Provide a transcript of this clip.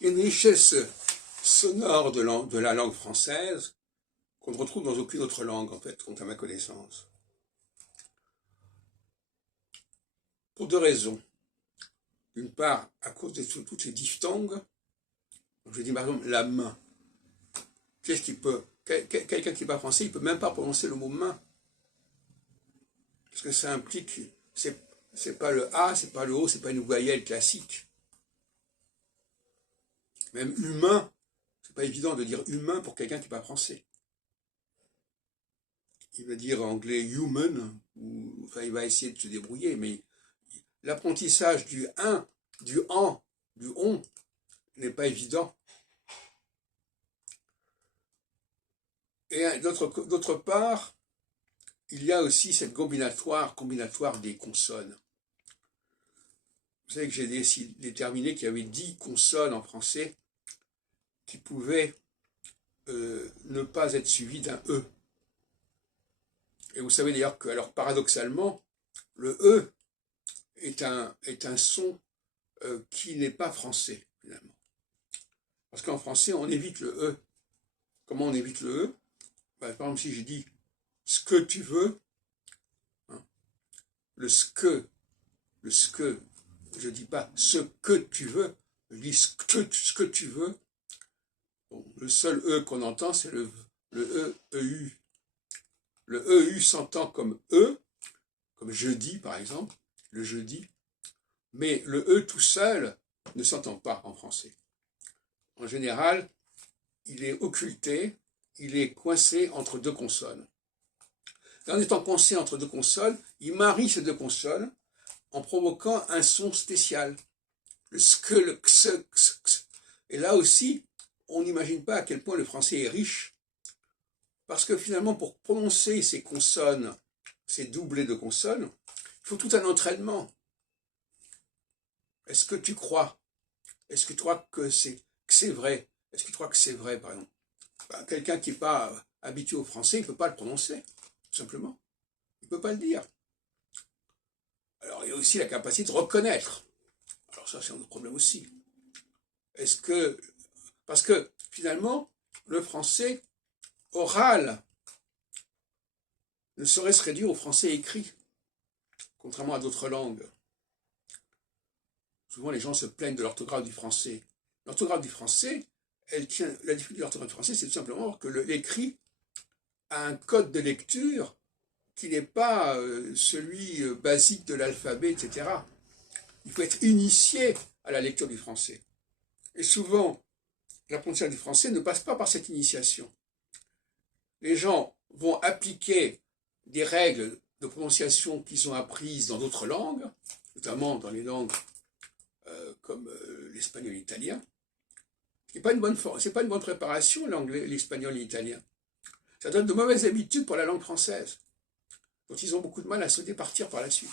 Il y a une richesse sonore de la langue française qu'on ne retrouve dans aucune autre langue, en fait, à ma connaissance. Pour deux raisons. D'une part, à cause de toutes ces diphtongues. Je dis par exemple la main. Qu'est-ce qui peut... Quelqu'un qui n'est pas français, il ne peut même pas prononcer le mot main. Parce que ça implique... C'est pas le A, c'est pas le O, c'est pas une voyelle classique. Même humain, c'est pas évident de dire humain pour quelqu'un qui n'est pas français. Il va dire en anglais human, ou enfin il va essayer de se débrouiller, mais l'apprentissage du un, du en, du on n'est pas évident. Et d'autre part, il y a aussi cette combinatoire des consonnes. Vous savez que j'ai déterminé qu'il y avait 10 consonnes en français qui pouvaient ne pas être suivies d'un E. Et vous savez d'ailleurs que, alors paradoxalement, le E est un son qui n'est pas français, finalement. Parce qu'en français, on évite le E. Comment on évite le E? Par exemple, si je dis « ce que tu veux hein, », le « ce que », je ne dis pas « ce que tu veux », je dis « ce que tu veux ». Bon, le seul E qu'on entend, c'est le E-EU. Le EU s'entend comme E, comme jeudi par exemple, le jeudi, mais le E tout seul ne s'entend pas en français. En général, il est occulté, il est coincé entre deux consonnes. Et en étant coincé entre deux consonnes, il marie ces deux consonnes en provoquant un son spécial. Le sk, le ks, ks, ks. Et là aussi, on n'imagine pas à quel point le français est riche. Parce que finalement, pour prononcer ces consonnes, ces doublés de consonnes, il faut tout un entraînement. Est-ce que tu crois? Est-ce que tu crois que c'est vrai? Est-ce que tu crois que c'est vrai, par exemple? Quelqu'un qui n'est pas habitué au français, il ne peut pas le prononcer, tout simplement. Il ne peut pas le dire. Alors, il y a aussi la capacité de reconnaître. Alors ça, c'est un autre problème aussi. Parce que, finalement, le français oral ne saurait se réduire au français écrit, contrairement à d'autres langues. Souvent, les gens se plaignent de l'orthographe du français. L'orthographe du français, la difficulté de l'orthographe du français, c'est tout simplement que l'écrit a un code de lecture qui n'est pas celui basique de l'alphabet, etc. Il faut être initié à la lecture du français. Et souvent, l'apprentissage du français ne passe pas par cette initiation. Les gens vont appliquer des règles de prononciation qu'ils ont apprises dans d'autres langues, notamment dans les langues comme l'espagnol et l'italien. C'est pas une bonne préparation, l'espagnol et l'italien. Ça donne de mauvaises habitudes pour la langue française, dont ils ont beaucoup de mal à se départir par la suite.